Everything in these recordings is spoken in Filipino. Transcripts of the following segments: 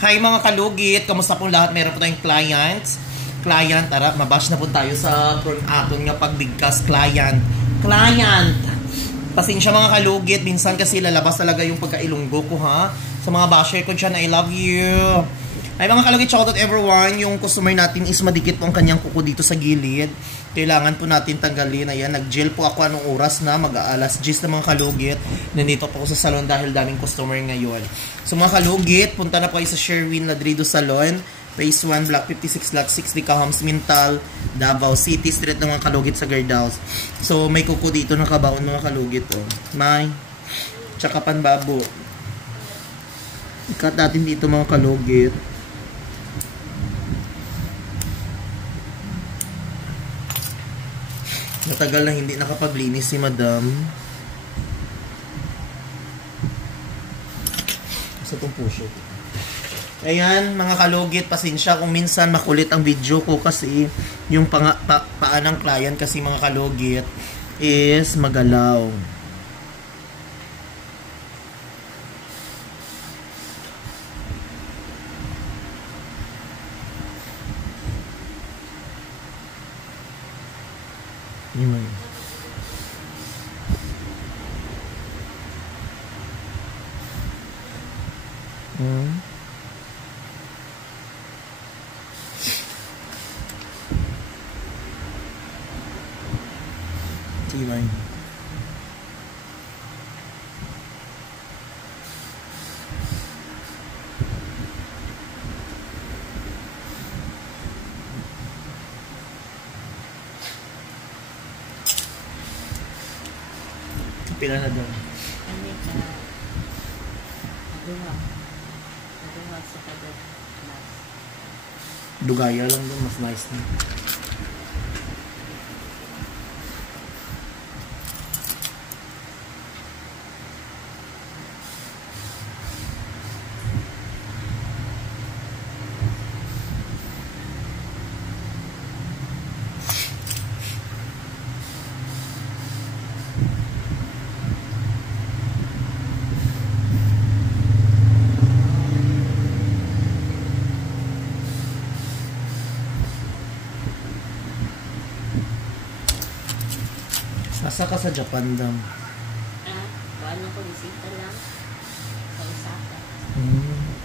Hi mga kalugit, kamusta pong lahat? Meron po tayong client, tara, mabash na po tayo sa aton nga pagbigkas client. Pasensya mga kalugit, minsan kasi lalabas talaga yung pagkailunggo ko ha. Sa mga basher ko dyan, I love you. Ay mga kalugit, shout out everyone. Yung customer natin is madikit po ang kanyang kuko dito sa gilid. Kailangan po natin tanggalin. Ayan, nag-gel po ako anong oras na, mag-aalas 10 na mga kalugit. Nandito po ako sa salon dahil daming customer ngayon. So mga kalugit, punta na po kayo sa Sherwin Ladrido Salon. Phase 1, Block 56, Lot 60, Cahoms, Mintal, Davao City Street ng mga kalugit sa Guardhouse. So may kuko dito na kabaon mga kalugit. Oh. May, tsaka panbabo. Ikat natin dito mga kalugit. Matagal na hindi nakapaglinis si Madam. Sa itong puso. Ayan, mga kalugit, pasensya kung minsan makulit ang video ko kasi yung paan ng client kasi mga kalugit is magalaw. Yun. Timay. Pila na daw? Dugaya lang doon, mas nice na. Asa ka sa Japan, Dam? Wala ko, bisita lang. Sa Osaka.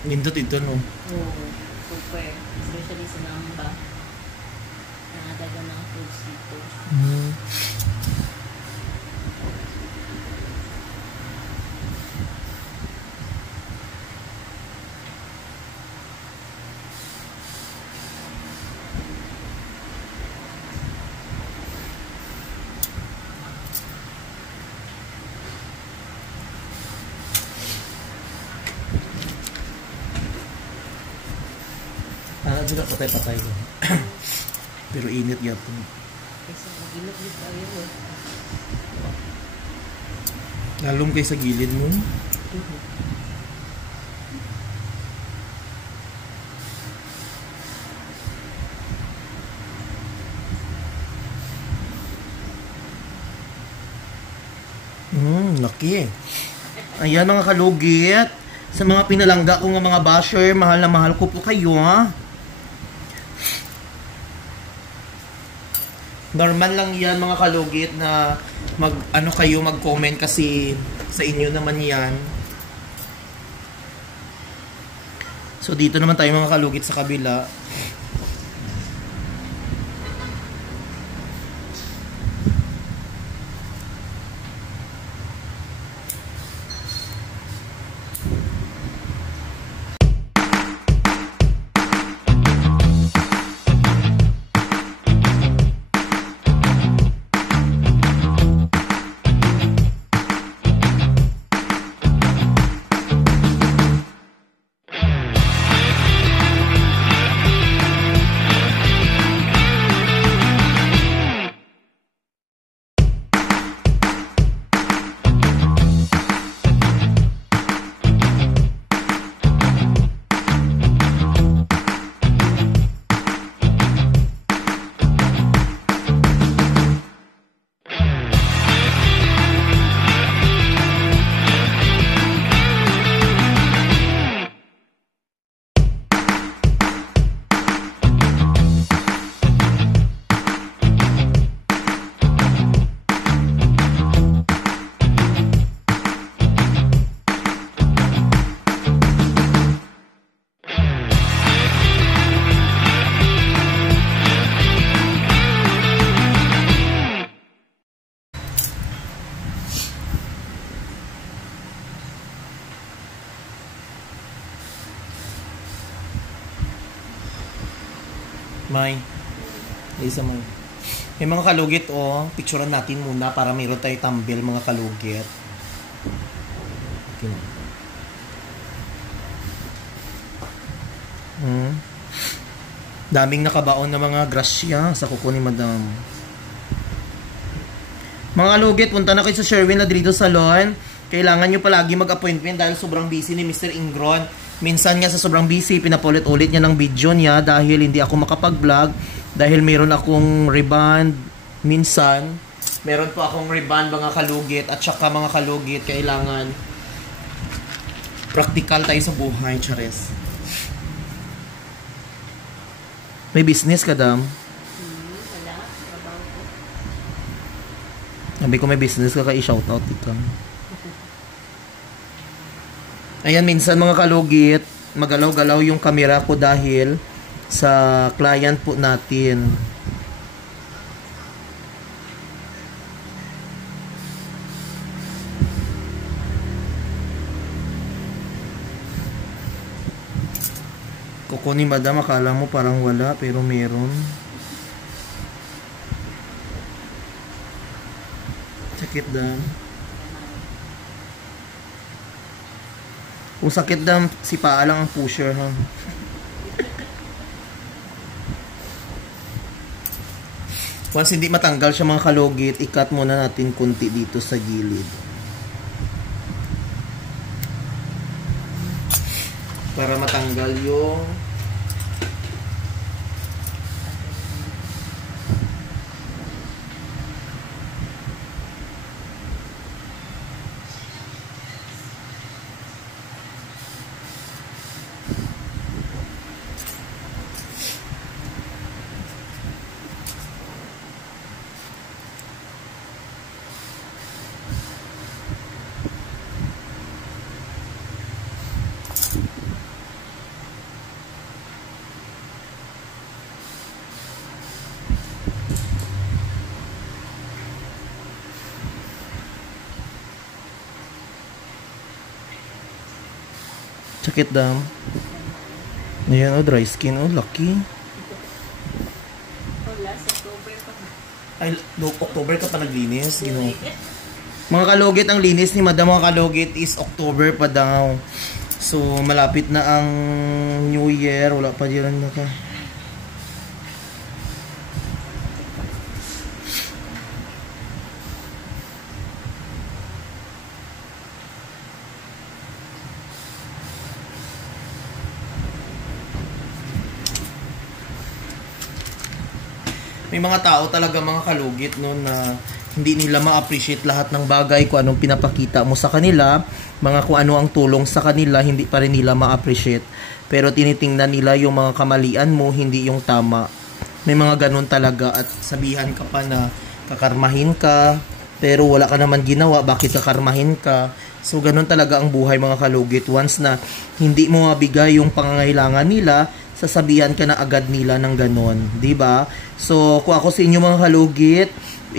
Nindot ito, no? Oo, super. Especially sa Namba. Nakadaga ng foods dito. Sila patay-patay ko. Pero init yapon. Kasi magilot dito tayo. Lalong kayo sa gilid mo. Laki. Ayan mga kalugit. Sa mga pinalangga ko nga mga basher, mahal na mahal ko po kayo ha. Normal lang yan mga kalugit na mag-comment kasi sa inyo naman yan. So dito naman tayo mga kalugit sa kabila. May. Isa may. May mga kalugit, oh. Picturean natin muna para mayroon tayo thumbnail, mga kalugit. Okay. Daming nakabaon na mga grasya sa kuko ni Madam. Mga kalugit, punta na kayo sa Sherwin na dito salon. Kailangan nyo palagi mag-appointment dahil sobrang busy ni Mr. Ingron. Minsan nga sa sobrang busy, pinapulit-ulit niya ng video niya dahil hindi ako makapag-vlog. Dahil meron akong reband. Minsan, meron po akong reband mga kalugit. At saka mga kalugit, kailangan practical tayo sa buhay, Chares. May business ka, Dam? Wala. Trabaho ko. Sabi ko may business ka, i-shoutout ikaw. Ayan, minsan mga kalugit, magalaw-galaw yung camera ko dahil sa client po natin. Kuko ni Madam, akala mo parang wala pero meron. Sakit, Dam. Kung sakit, Dam, si Paa lang ang pusher, ha. Once hindi matanggal siya mga kalugit, i-cut muna natin kunti dito sa gilid. Para matanggal yung sakit, Dam. Ayan, oh, dry skin. Oh, lucky. Wala, sa October pa. Ay, October ka pa naglinis. You know. Mga kalugit, ang linis ni Madam, mga kalugit, is October pa daw. So, malapit na ang New Year. Wala pa dyan na ka. May mga tao talaga mga kalugit no na hindi nila ma-appreciate lahat ng bagay kung anong pinapakita mo sa kanila, mga kung ano ang tulong sa kanila, hindi pa rin nila ma-appreciate. Pero tinitingnan nila yung mga kamalian mo, hindi yung tama. May mga ganun talaga at sabihan ka pa na kakarmahin ka, pero wala ka naman ginawa, bakit kakarmahin ka? So ganun talaga ang buhay mga kalugit. Once na hindi mo mabigay yung pangangailangan nila, sasabihan ka na agad nila ng ganon, di ba? So, kung ako sa inyo mga kalugit,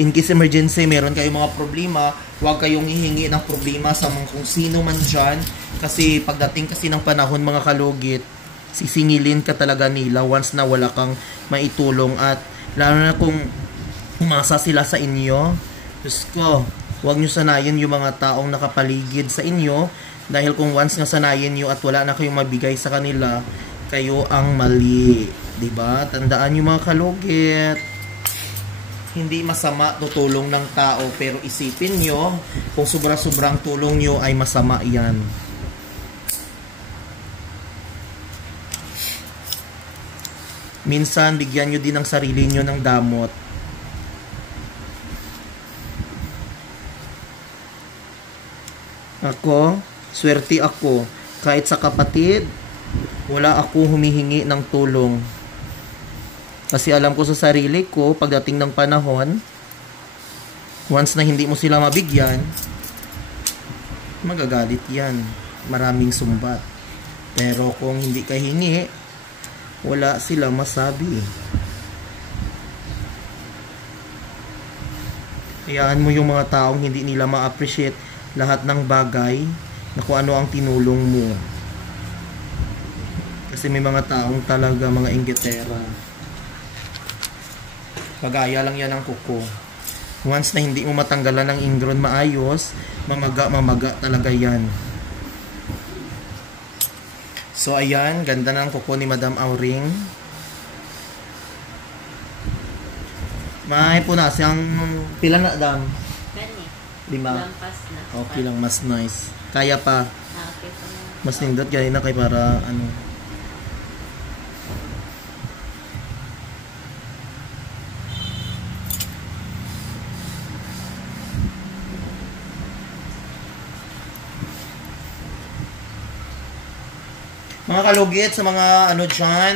in case emergency, meron kayong mga problema, huwag kayong hihingi ng problema sa mga kung sino man dyan, kasi pagdating kasi ng panahon mga kalugit, sisingilin ka talaga nila once na wala kang maitulong at lalo na kung umasa sila sa inyo. Diyos ko, huwag nyo sanayin yung mga taong nakapaligid sa inyo dahil kung once nga sanayin nyo at wala na kayong mabigay sa kanila, kayo ang mali, 'di ba? Tandaan niyo mga kalugit. Hindi masama tutulong ng tao, pero isipin niyo kung sobra-sobrang tulong niyo ay masama 'yan. Minsan bigyan niyo din ang sarili niyo ng damot. Ako, swerte ako kahit sa kapatid. Wala ako humihingi ng tulong. Kasi alam ko sa sarili ko, pagdating ng panahon, once na hindi mo sila mabigyan, magagalit yan. Maraming sumbat. Pero kung hindi ka hingi, wala silang masabi. Hayaan mo yung mga taong hindi nila ma-appreciate lahat ng bagay na kung ano ang tinulong mo. Kasi may mga taong talaga mga inggitera. Kagaya lang yan ang kuko. Once na hindi mo matanggalan ng ingron maayos, mamaga talaga yan. So ayan, ganda ng kuko ni Madam Auring. May punas yung pila na dam. Gani. 5. Lampas na. Okay lang, mas nice. Kaya pa. Okay pa na. Mas nindot gaya na kay para ano. Mga kalugit sa mga ano dyan,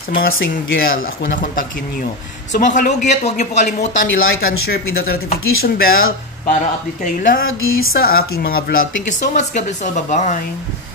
sa mga single, ako na kontakin nyo. So mga kalugit, huwag nyo po kalimutan i-like and share, pindot notification bell para update kayo lagi sa aking mga vlog. Thank you so much, God bless all. Bye-bye.